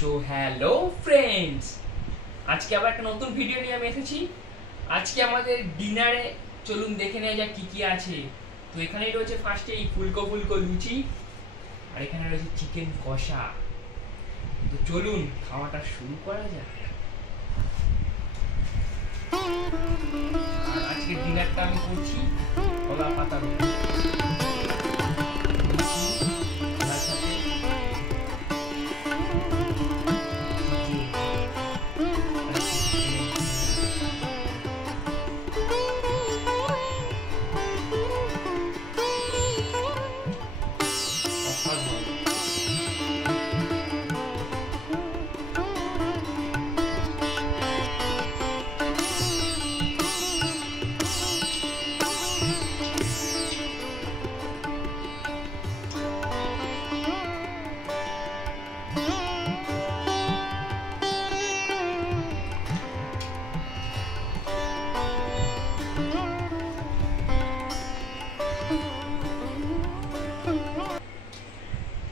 So hello friends, আজকে আবার একটা নতুন ভিডিও নিয়ে আমি এসেছি। আজকে আমাদের ডিনারে চলুন দেখে নেওয়া যাক কি কি আছে। তো এখানেই রয়েছে ফার্স্টে এই ফুলকো ফুলকো লুচি, আর এখানে রয়েছে চিকেন কষা। তো চলুন খাওয়াটা শুরু করা যাক। আর আজকে ডিনারটা আমি করছি কলা পাতার উপর।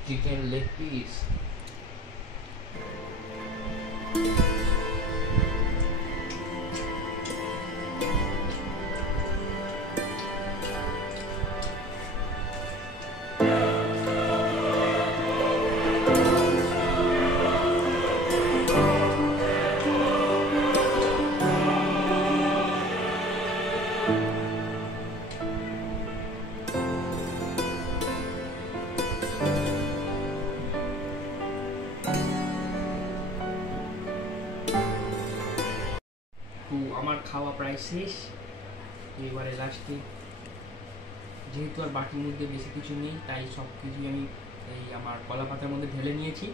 চিকেন লেগ পিস, আমার খাওয়া প্রায় শেষ। এবারে লাস্টে যেহেতু আর বাটির মধ্যে বেশি কিছু নেই, তাই সব কিছুই আমি এই আমার কলা পাতার মধ্যে ঢেলে নিয়েছি।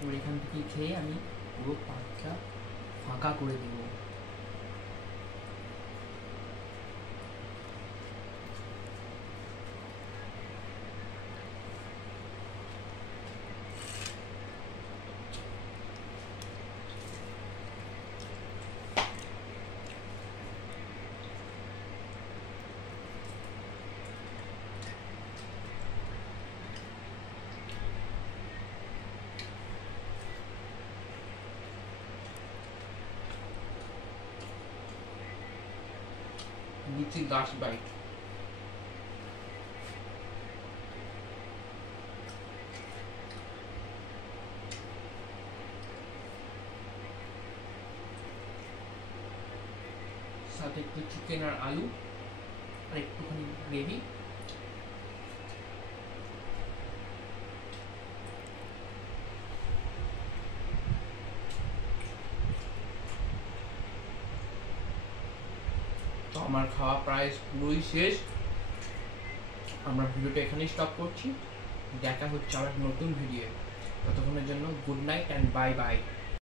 এবার এখান থেকে খেয়ে আমি পুরো পাতটা ফাঁকা করে দেবো। নিচে গাছ বাইট, সাথে একটু চিকেন আর আলু আর একটুখানি গ্রেভি। তো আমার খাওয়া প্রায় পুরোই শেষ। আমরা ভিডিওটা এখানেই স্টপ করছি। দেখা হচ্ছে আবার নতুন ভিডিও। ততক্ষণের জন্য good night and bye bye.